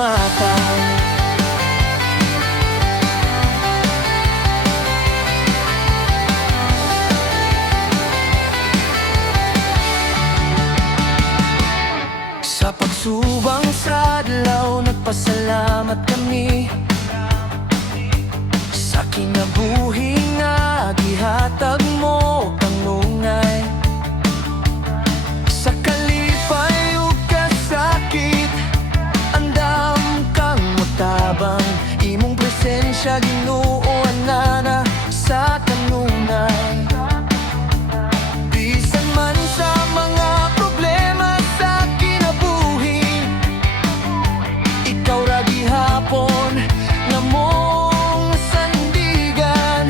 pasalamatan. Sa pagsubang sa adlaw, nagpasalamat kami sa kinabuhi nga gihatag mo kanungay. Sa kalipay ug kasakit, andam kang motabang, imong presensya Ginoo anana sa kanunay. Bisan man sa mga problema sa kinabuhi, ikaw ra gihapon nga mong sandigan.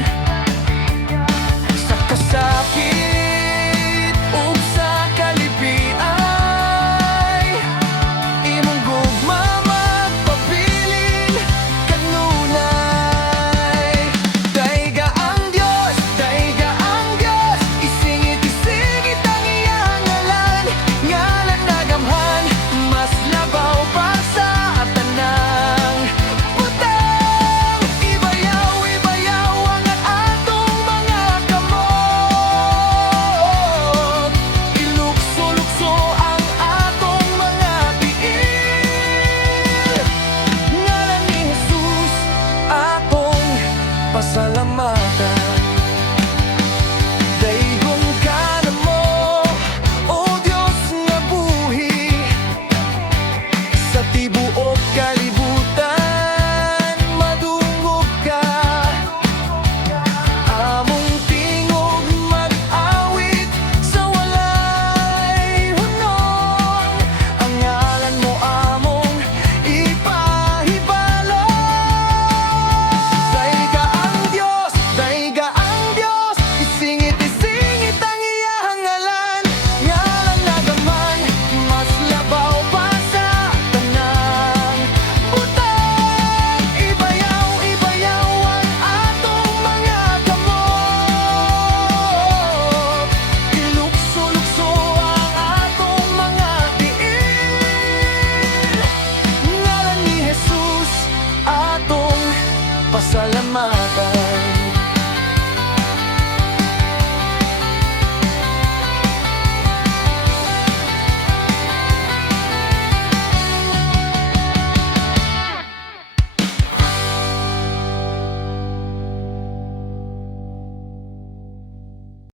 Sa kasakit ug sa kalipiay, imong gugma magpabilin kanunay. Daiga ang Dios, isingit-isingit ang iyang ngalan. Ngalan na gamhan, mas labaw pa sa tanang butang. Ibayaw ang atong mga kamot, ilukso-lukso ang atong mga tiil. Ngalan ni Jesus atong pasalamatan. Daygon ka na mo, O Dios nga buhi, sa tibuok kalibutan madungog ka. Among tingog mag-awit sa walay hunong, ang ngalan mo among ipahibalo. Daiga ang Dios, isingit-isingit ang iyang ngalan. Ngalan na gaman, mas labaw pa sa tanang butang. Ibayaw ang atong mga kamot, ilukso-lukso ang atong mga tiil. Ngalan ni Jesus atong pasalamatan.